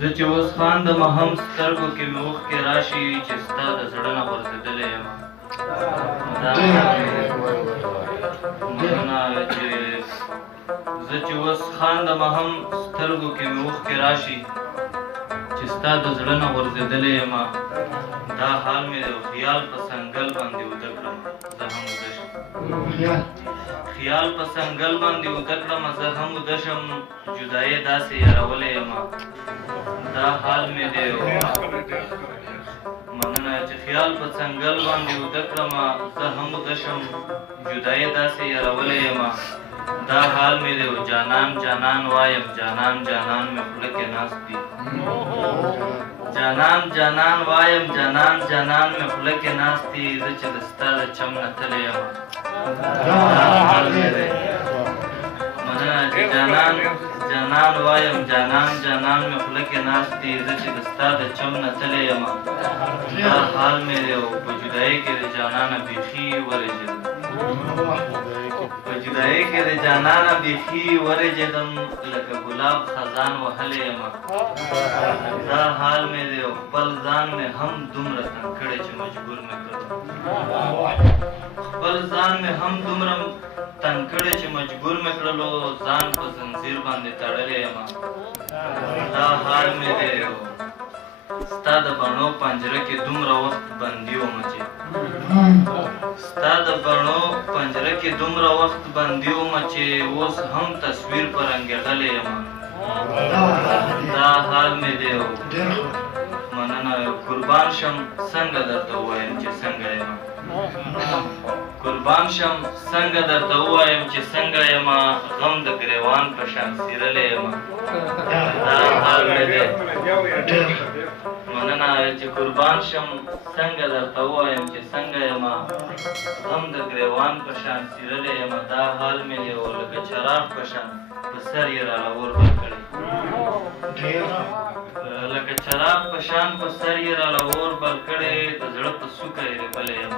زه چې اوس خاندم هم سترګو کې مې اوښکې راشي چې ستا د زړه نه غورځېدلی یم مننه چې زه چې اوس خاندم هم سترګو کې مې اوښکې راشي چې ستا د زړه نه غورځېدلی یم دا حال مې د خیال په څنګل باندې اوده کړم زه هم اوده شم خیال په څنګل باندې اوده کړم زه هم اوده شم جدایي داسې یارولی یم دا حال مې دی مننه چې خیال په څنګل باندې اوده کړم زه هم اوده شم جدایي داسې یارولی یم دا حال مې دی جانان جانان وایم جانان جانان مې خوله کې ناست دي جانان جانان وایم جانان جانان مې خوله کې ناست دي زه چې د ستا د چم نه تللی یم دا حال مې دی مننه چې جانان جانان وایم جانان جانان مې خوله کې ناست دي زه چې د ستا د چم نه تللی یم دا حال مې دی په جدایۍ کې د جانانه بیخي ورژېدم په جدایۍ کې د جانانه بیخي ورژېدم لکه ګلاب خزان وهلی یم دا حال مې دی خپل ځان مې هم دومره تنګ کړی چې مجبور مې کړلو خپل ځان مې هم دومره تنګ کړی چې مجبور مې کړلو ځان په زنځیر باندې تړلی یم دا حال مې دی ستا د بڼو پنجره کې دومره وخت بندي ومه چې ستا د بڼو پنجره کې دومره وخت بندي ومه چې اوس هم تصویر په رنګېدلی یم دا حال مې دی مننه قربان شم څنګه درته ووایم چې څنګه یم قربان شم څنګه درته ووایم چې څنګه یم غم د ګریوان په شان څیرلی یم دا حال مې دی مننه چې قربان شم څنګه درته ووایم چې څنګه یم غم د ګریوان په شان څیرلی یم دا حال مې دی لکه چراغ په شان په سر یې راله اور بل کړی لکه چراغ په شان په سر یې راله اور بل کړی د زړه په څوکه یې رېبلی یم